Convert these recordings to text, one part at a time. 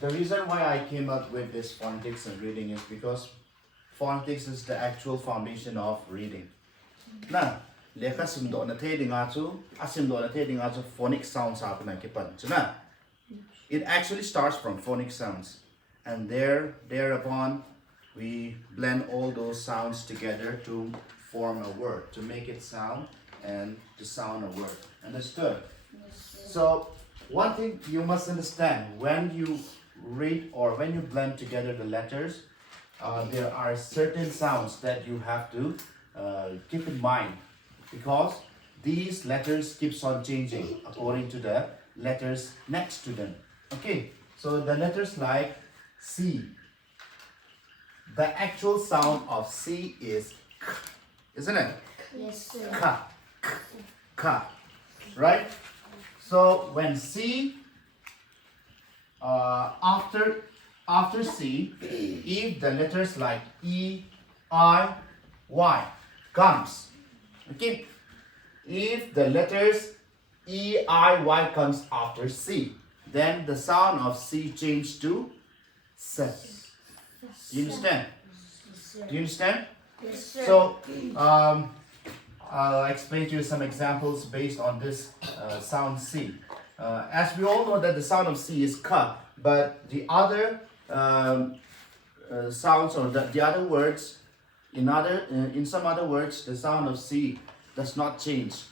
The reason why I came up with this phonetics and reading is because phonetics is the actual foundation of reading. Na, leka simdo na te dinga chu, asimdo na te dinga chu phonic sounds happen na kipan chuna. It actually starts from phonic sounds, and thereupon we blend all those sounds together to form a word, to make it sound and to sound a word. Understood? So one thing you must understand, when you read or when you blend together the letters, there are certain sounds that you have to keep in mind, because these letters keeps on changing according to the letters next to them. Okay, so the letters like C, the actual sound of C is K, isn't it? Yes, sir. K, K, K, right? So when C, after C, if the letters like E, I, Y comes, okay, if the letters E, I, Y comes after C, then the sound of C change to S. Do you understand? Do you understand? Yes, sir. So I'll explain to you some examples based on this sound C. As we all know that the sound of C is K, but the other sounds or the other words, in some other words, the sound of C does not change.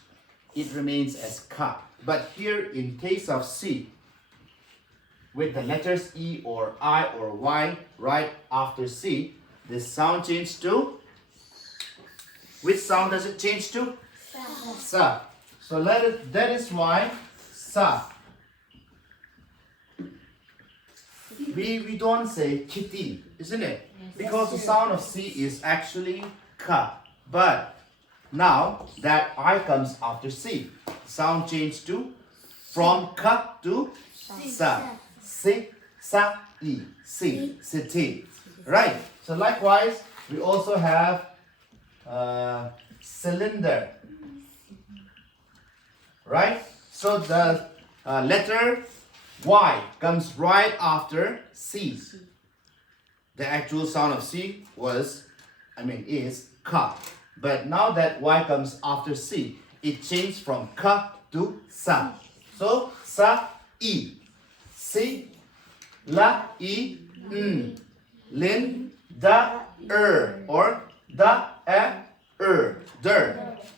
It remains as K. But here, in case of C, with the letters E or I or Y right after C, this sound changes to, which sound does it change to? Sa. So that is why Sa. We don't say kitty, isn't it? Because the sound of C is actually Ka. But now that I comes after C, sound change to from Ka to Sa. Si, Sa, E, Si, City. Right? So likewise, we also have cylinder. Right? So the letter Y comes right after C. The actual sound of C is Ka. But now that Y comes after C, it changed from Ka to Sa. So Sa, E. Si, La, E, N. Lin, Da, or Da, Der.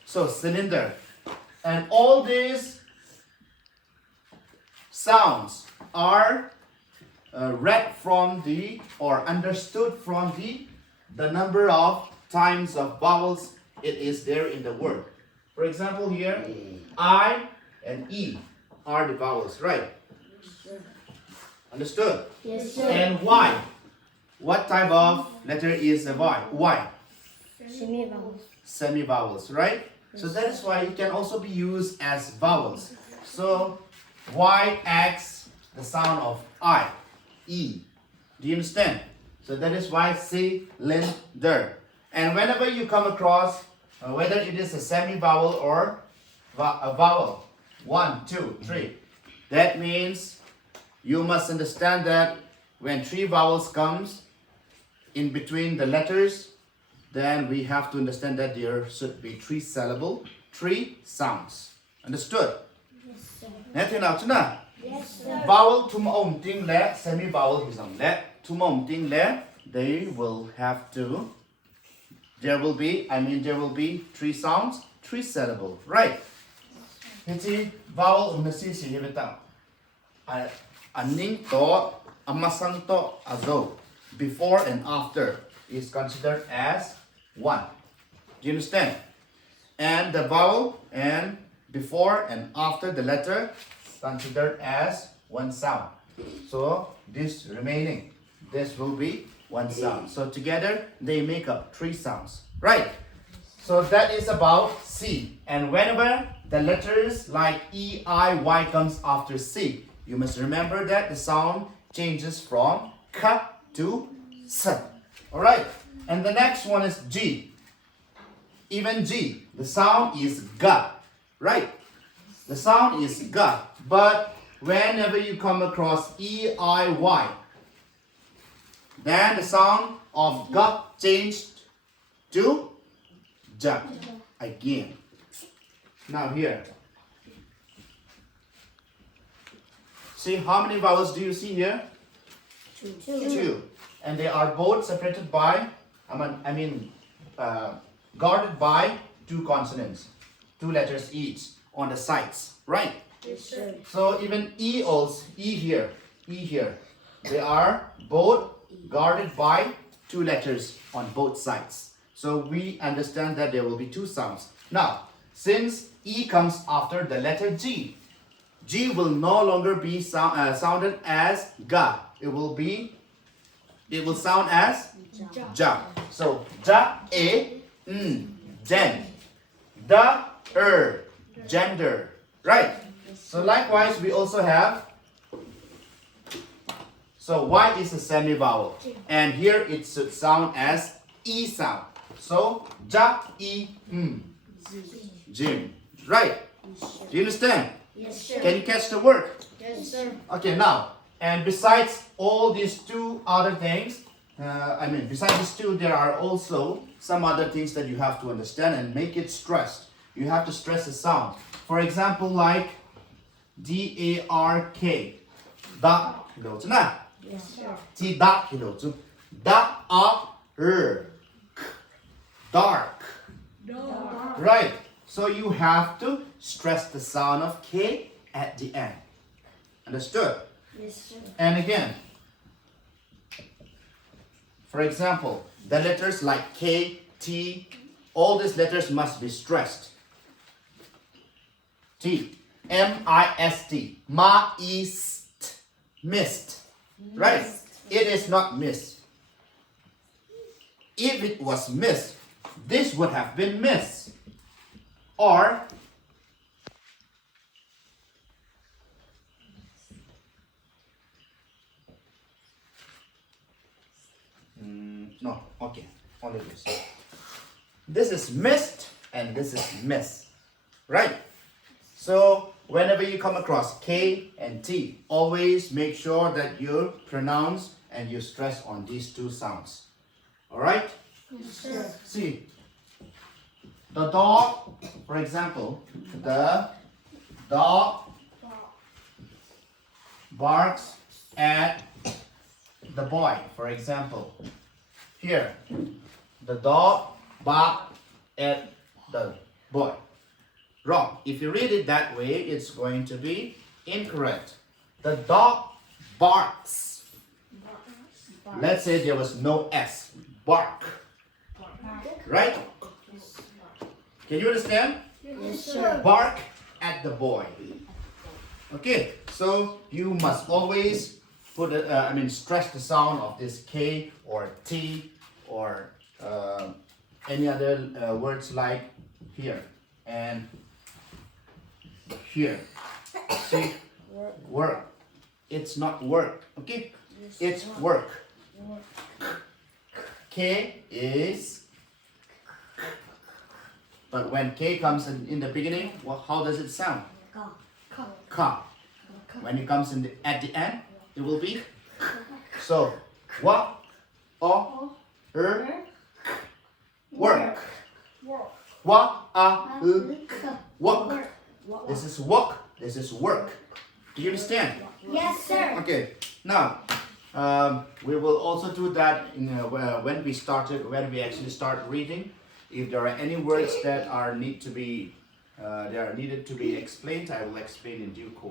So cylinder. And all these sounds are read from or understood from the number of times of vowels it is there in the word. For example, here I and E are the vowels, right? Understood? Yes, sir. And Y, what type of letter is a Y? Y, Semi-vowels. semi-vowels, right? So that is why it can also be used as vowels. So Y acts the sound of I, E. Do you understand? So that is why cylinder. And whenever you come across, whether it is a semi-vowel or a vowel, 1, 2, 3, that means you must understand that when 3 vowels comes in between the letters, then we have to understand that there should be 3 syllable, 3 sounds. Understood? Yes, sir. Netin nào chứ nào? Yes, sir. Vowel to ôm tiếng lẽ, semi vowel is on lẽ, to ôm tiếng lẽ, there will be 3 sounds, 3 syllable, right? Hiti vowel nasi si hibita. Aning to, amasang to, azo. Before and after is considered as 1. Do you understand? And the vowel and before and after the letter considered as 1 sound. So this will be 1 sound. So together they make up 3 sounds. Right? So that is about C. And whenever the letters like E, I, Y comes after C, you must remember that the sound changes from K to S. Alright? And the next one is G. Even G, the sound is G. Right? The sound is G. But whenever you come across E-I-Y, then the sound of G changed to J again. Now here, see how many vowels do you see here? Two. And they are both separated by, guarded by two consonants, two letters each on the sides, right? Yes, sir. So even E here, they are both guarded by two letters on both sides. So we understand that there will be two sounds. Now, since E comes after the letter G, G will no longer be sounded as Ga. It will sound as Ja. So Ja, A, Gen. Da, gender. Right? So likewise, we also have, so Y is a semi-vowel. And here it should sound as E sound. So Ja, E, Jim. Right? Do you understand? Yes, sir. Can you catch the word? Yes, sir. Okay, now, and besides all these two other things, besides these two, there are also some other things that you have to understand and make it stressed. You have to stress the sound. For example, like D-A-R-K. Da, Yes, sir. T da, da-a-r, dark. Right. So you have to stress the sound of K at the end. Understood? Yes, sir. And again, for example, the letters like K, T, all these letters must be stressed. T, M-I-S-T, ma-ist, mist. Right? It is not mist. If it was mist, this would have been miss. Or no, okay, only this. This is mist and this is miss, right? So whenever you come across K and T, always make sure that you pronounce and you stress on these two sounds. All right? Yes, sir. See, the dog, for example, the dog barks at the boy, for example. Here, the dog barks at the boy. Wrong. If you read it that way, it's going to be incorrect. The dog barks. Let's say there was no S. Bark. Right? Can you understand? Yes, sir. Bark at the boy. Okay, so you must always put stress the sound of this K or T or any other words like here and here. See, work. It's not work. Okay, it's work. K is. But when K comes in the beginning, well, how does it sound? Ka. When it comes at the end, it will be. So, wa, o, work. Wa, a, work. This is walk. This is work. Do you understand? Yes, sir. Okay. Now, we will also do that when we actually start reading. If there are any words that are needed to be explained, I will explain in due course.